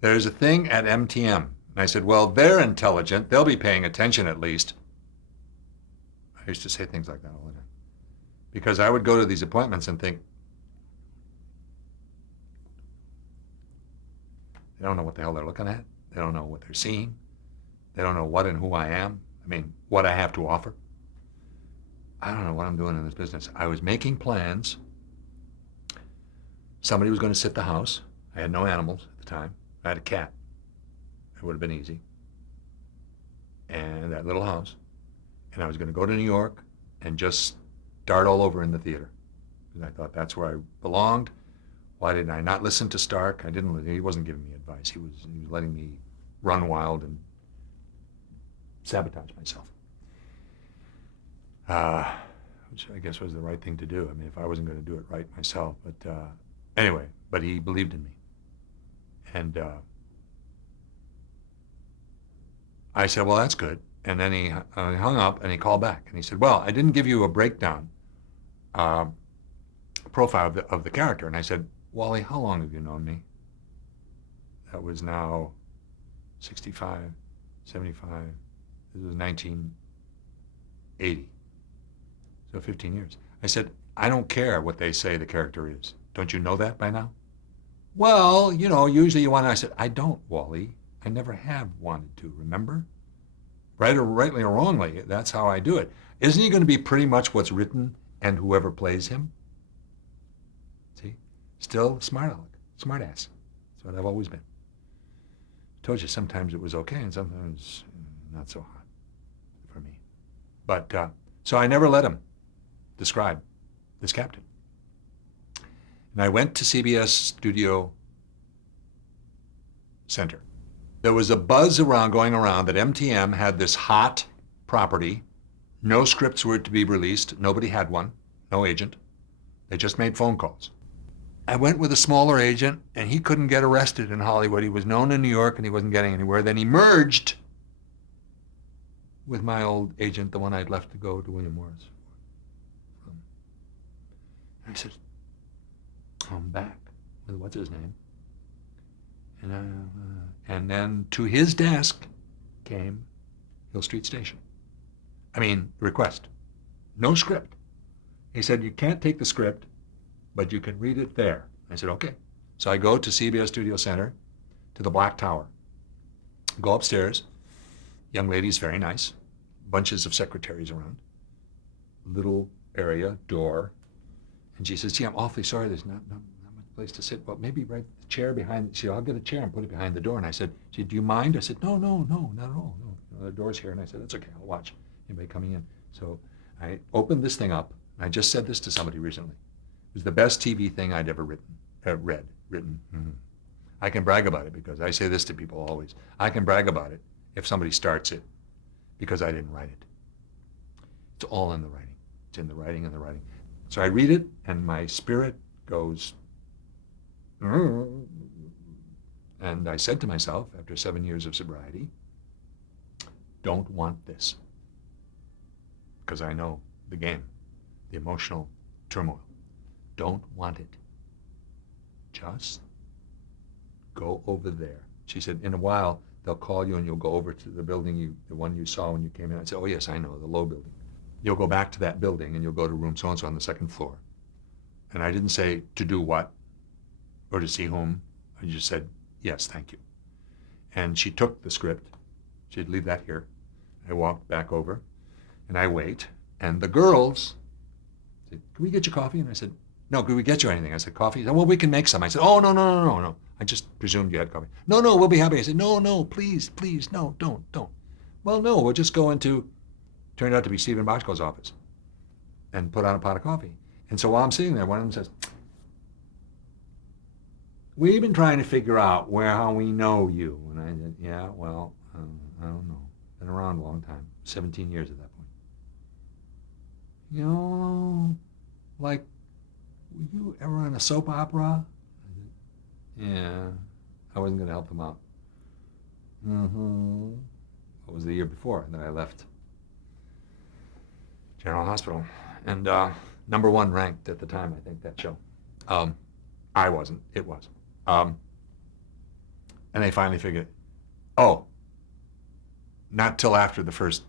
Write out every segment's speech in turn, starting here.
there's a thing at MTM. And I said, well, they're intelligent. They'll be paying attention at least. I used to say things like that all the time. Because I would go to these appointments and think, they don't know what the hell they're looking at. They don't know what they're seeing. They don't know what and who I am. I mean, what I have to offer. I don't know what I'm doing in this business. I was making plans. Somebody was going to sit the house. I had no animals at the time. I had a cat. It would have been easy. And that little house. And I was going to go to New York and just start all over in the theater. And I thought that's where I belonged. Why did I not listen to Stark? He wasn't giving me advice. He was letting me run wild and sabotage myself. Which I guess was the right thing to do. I mean, if I wasn't going to do it right myself. But anyway, but he believed in me. And I said, well, that's good. And then he hung up and he called back. And he said, well, I didn't give you a breakdown profile of the character. And I said, Wally, how long have you known me? That was now 65, 75. This was 1980. So 15 years. I said, I don't care what they say the character is. Don't you know that by now? Well, usually you want to. I said, I don't, Wally. I never have wanted to, remember? Rightly or wrongly, that's how I do it. Isn't he going to be pretty much what's written and whoever plays him? See? Still smart ass. That's what I've always been. I told you sometimes it was okay and sometimes not so hot for me. But, so I never let him describe this captain. And I went to CBS Studio Center. There was a buzz going around that MTM had this hot property. No scripts were to be released. Nobody had one. No agent. They just made phone calls. I went with a smaller agent, and he couldn't get arrested in Hollywood. He was known in New York, and he wasn't getting anywhere. Then he merged with my old agent, the one I'd left to go to William Morris. And I said, I'm back with what's his name. And then to his desk came Hill Street Station. Request. No script. He said, you can't take the script, but you can read it there. I said, okay. So I go to CBS Studio Center, to the Black Tower. Go upstairs. Young lady's very nice. Bunches of secretaries around. Little area, door. And she says, gee, I'm awfully sorry, there's not much place to sit. Well, maybe right the chair behind. She said, I'll get a chair and put it behind the door. And I said, do you mind? I said, no, not at all. No, the door's here. And I said, that's okay, I'll watch anybody coming in. So I opened this thing up. I just said this to somebody recently. It was the best TV thing I'd ever written. Mm-hmm. I can brag about it because I say this to people always. I can brag about it if somebody starts it because I didn't write it. It's all in the writing. It's in the writing and the writing. So I read it and my spirit goes, and I said to myself after 7 years of sobriety, don't want this. Because I know the game, the emotional turmoil. Don't want it. Just go over there. She said, in a while, they'll call you and you'll go over to the building, the one you saw when you came in. I said, oh yes, I know, the low building. You'll go back to that building and you'll go to room so-and-so on the second floor. And I didn't say to do what or to see whom. I just said, yes, thank you. And she took the script. She'd leave that here. I walked back over and I wait. And the girls said, can we get you coffee? And I said, no, can we get you anything? I said, coffee? Said, well, we can make some. I said, oh, no. I just presumed you had coffee. No, we'll be happy. I said, no, please, no, don't. Well, no, we'll just go into, turned out to be Stephen Bochco's office and put on a pot of coffee. And so while I'm sitting there, one of them says, we've been trying to figure out how we know you. And I said, yeah, well, I don't know. Been around a long time, 17 years at that point. Like, were you ever on a soap opera? I said, yeah, I wasn't going to help him out. Mm-hmm. It was the year before that I left General Hospital. And number one ranked at the time, I think, that show. I wasn't. It was. And they finally figured, oh, not till after the first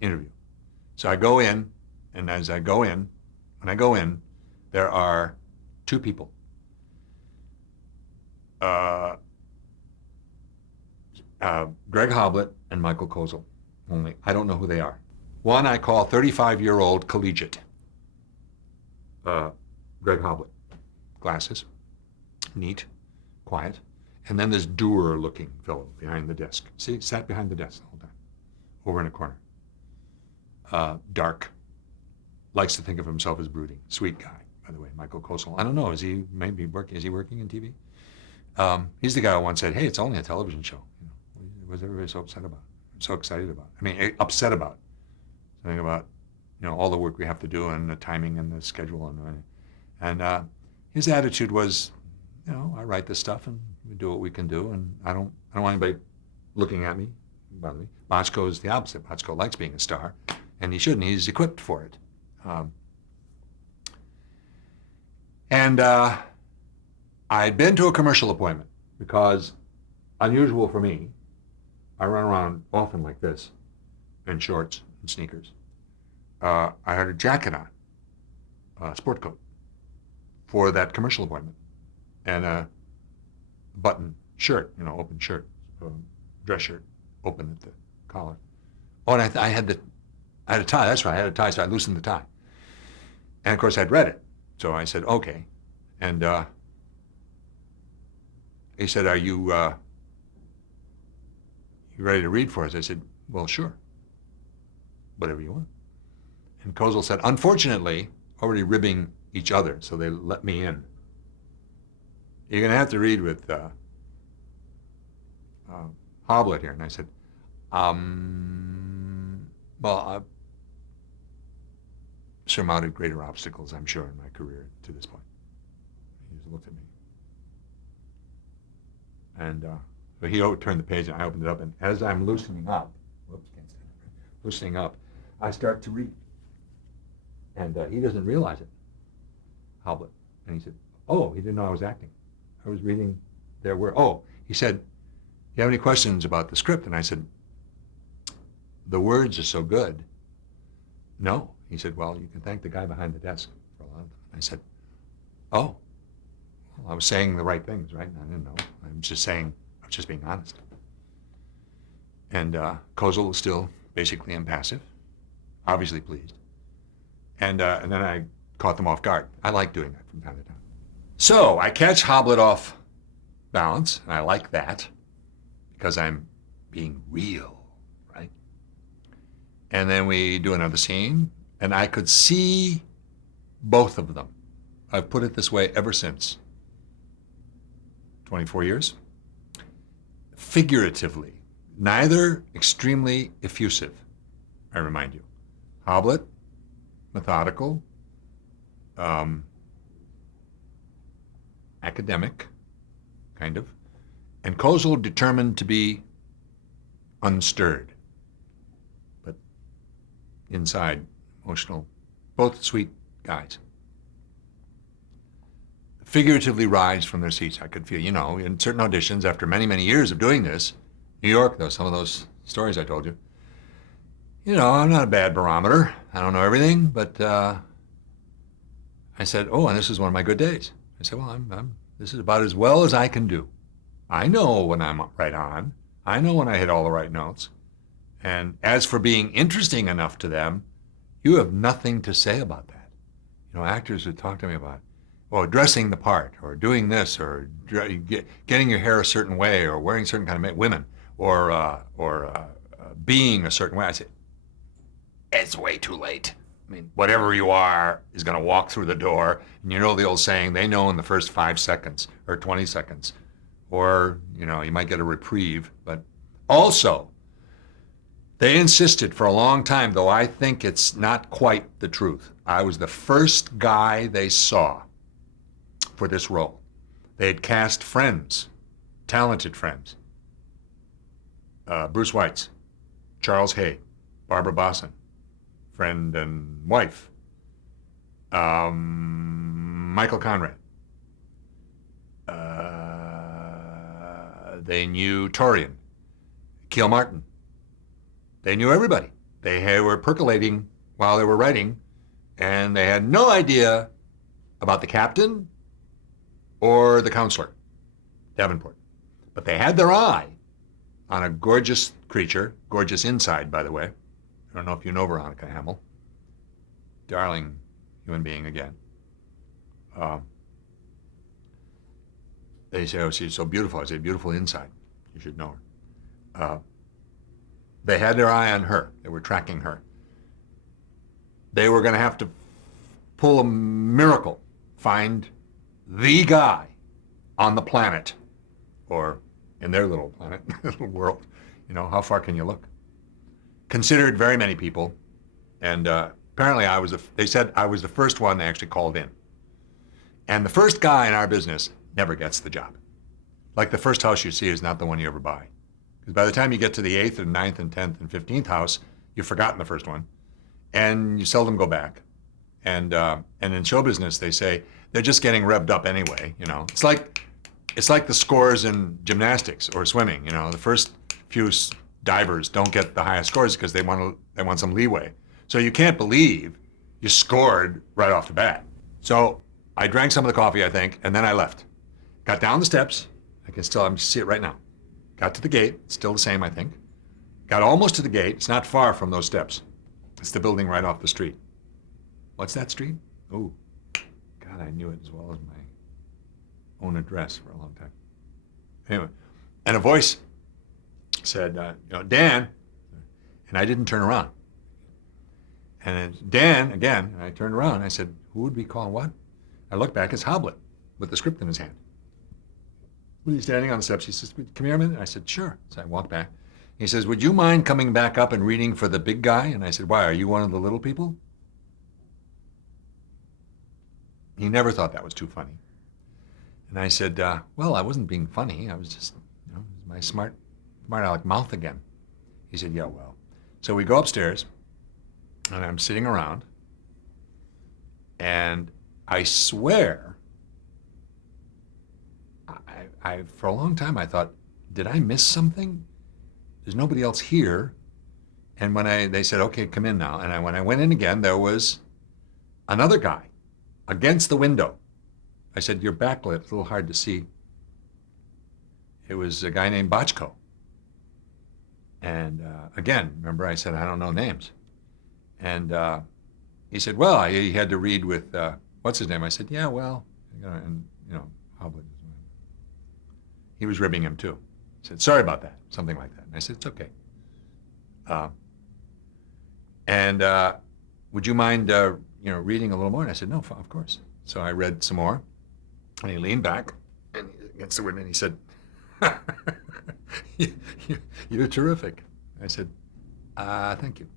interview. So I go in, and when I go in, there are two people. Greg Hoblit and Michael Kozel. Only I don't know who they are. One I call 35-year-old collegiate. Greg Hoblit. Glasses. Neat. Quiet. And then this dour-looking fellow behind the desk. See, sat behind the desk the whole time. Over in a corner. Dark. Likes to think of himself as brooding. Sweet guy, by the way, Michael Kozel. I don't know, is he working in TV? He's the guy who once said, hey, it's only a television show. What was everybody so upset about? So excited about? Upset about. Something about, all the work we have to do and the timing and the schedule and his attitude was, I write this stuff and we do what we can do, and I don't want anybody looking at me. Bochco is the opposite. Bochco likes being a star, and he shouldn't. He's equipped for it. I'd been to a commercial appointment because, unusual for me, I run around often like this in shorts and sneakers. I had a jacket on, a sport coat, for that commercial appointment, and a button shirt, open shirt, dress shirt, open at the collar. Oh, and I had a tie. That's right, I had a tie, so I loosened the tie. And of course, I'd read it, so I said, okay. And he said, are you ready to read for us? I said, well, sure. Whatever you want. And Kozel said, unfortunately, already ribbing each other, so they let me in. You're going to have to read with Hoblit here. And I said, well, I've surmounted greater obstacles, I'm sure, in my career to this point. He just looked at me. And so he turned the page, and I opened it up, and as I'm loosening up, I start to read. And he doesn't realize it, Hoblit. And he said, oh, he didn't know I was acting. I was reading their word. Oh, he said, you have any questions about the script? And I said, the words are so good. No. He said, well, you can thank the guy behind the desk for a lot of them. I said, oh, well, I was saying the right things, right? I didn't know. I was just being honest. And Kozel was still basically impassive, obviously pleased. And then I caught them off guard. I like doing that from time to time. So I catch Hoblit off balance, and I like that because I'm being real, right? And then we do another scene, and I could see both of them. I've put it this way ever since. 24 years. Figuratively, neither extremely effusive, I remind you. Hoblit, methodical, academic, kind of, and Kozel determined to be unstirred, but inside, emotional, both sweet guys. Figuratively rise from their seats. I could feel, in certain auditions, after many, many years of doing this, New York, though, some of those stories I told you, I'm not a bad barometer. I don't know everything, but I said, oh, and this is one of my good days. I said, well, this is about as well as I can do. I know when I'm right on. I know when I hit all the right notes. And as for being interesting enough to them, you have nothing to say about that. Actors would talk to me about, dressing the part, or doing this, or getting your hair a certain way, or wearing certain kind of women, or being a certain way. I said, it's way too late. Whatever you are is going to walk through the door, and the old saying, they know in the first 5 seconds or 20 seconds, or you might get a reprieve. But also, they insisted for a long time, though I think it's not quite the truth. I was the first guy they saw for this role. They had cast friends, talented friends. Bruce Weitz, Charles Hay, Barbara Bosson, friend and wife. Michael Conrad. They knew Torian, Keel Martin. They knew everybody. They were percolating while they were writing, and they had no idea about the captain or the counselor, Davenport. But they had their eye on a gorgeous creature, gorgeous inside, by the way. I don't know if you know Veronica Hamill. Darling human being again. They say, oh, she's so beautiful. I say, beautiful inside. You should know her. They had their eye on her. They were tracking her. They were going to have to pull a miracle, find the guy on the planet, or in their little planet, little world. You know, how far can you look? Considered very many people, and apparently they said I was the first one they actually called in. And the first guy in our business never gets the job. Like the first house you see is not the one you ever buy. Because by the time you get to the 8th and 9th and 10th and 15th house, you've forgotten the first one. And you seldom go back. And in show business, they say they're just getting revved up anyway. You know, it's like the scores in gymnastics or swimming. You know, the first few divers don't get the highest scores because they want some leeway. So you can't believe you scored right off the bat. So I drank some of the coffee, I think, and then I left. Got down the steps. I can see it right now. Got to the gate. It's still the same, I think. Got almost to the gate. It's not far from those steps. It's the building right off the street. What's that street? Oh, God, I knew it as well as my own address for a long time. Anyway, and a voice said, Dan, and I didn't turn around. And then Dan, again, and I turned around, and I said, who would we call what? I looked back, it's Hoblet with the script in his hand. He's standing on the steps. He says, come here a minute. I said, sure. So I walked back. He says, would you mind coming back up and reading for the big guy? And I said, why, are you one of the little people? He never thought that was too funny. And I said, well, I wasn't being funny. I was just, my smart aleck mouth again. He said, yeah, well. So we go upstairs, and I'm sitting around, and I swear, I for a long time I thought, did I miss something? There's nobody else here. And when they said, okay, come in now. And when I went in again, there was another guy against the window. I said, you're backlit, it's a little hard to see. It was a guy named Bochco. And again, remember I said, I don't know names. And he said, well, he had to read with, what's his name? I said, yeah, well, and Hoblet. He was ribbing him too. He said, sorry about that, something like that. And I said, it's okay. Would you mind, reading a little more? And I said, no, of course. So I read some more, and he leaned back and against the window, and he said, you're terrific. I said, thank you.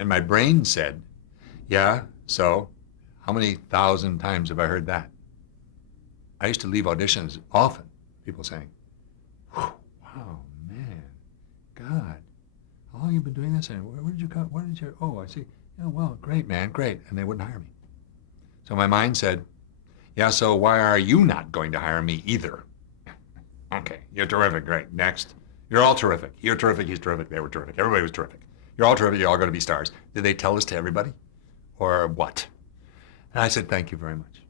And my brain said, yeah, so how many thousand times have I heard that? I used to leave auditions often, people saying, wow, man, God, how long have you been doing this? And where did you come? Oh, I see. Yeah, well, great, man, great. And they wouldn't hire me. So my mind said, yeah, so why are you not going to hire me either? Okay, you're terrific, great, next. You're all terrific. You're terrific, he's terrific, they were terrific. Everybody was terrific. You're all terrific, you're all going to be stars. Did they tell this to everybody? Or what? And I said, thank you very much.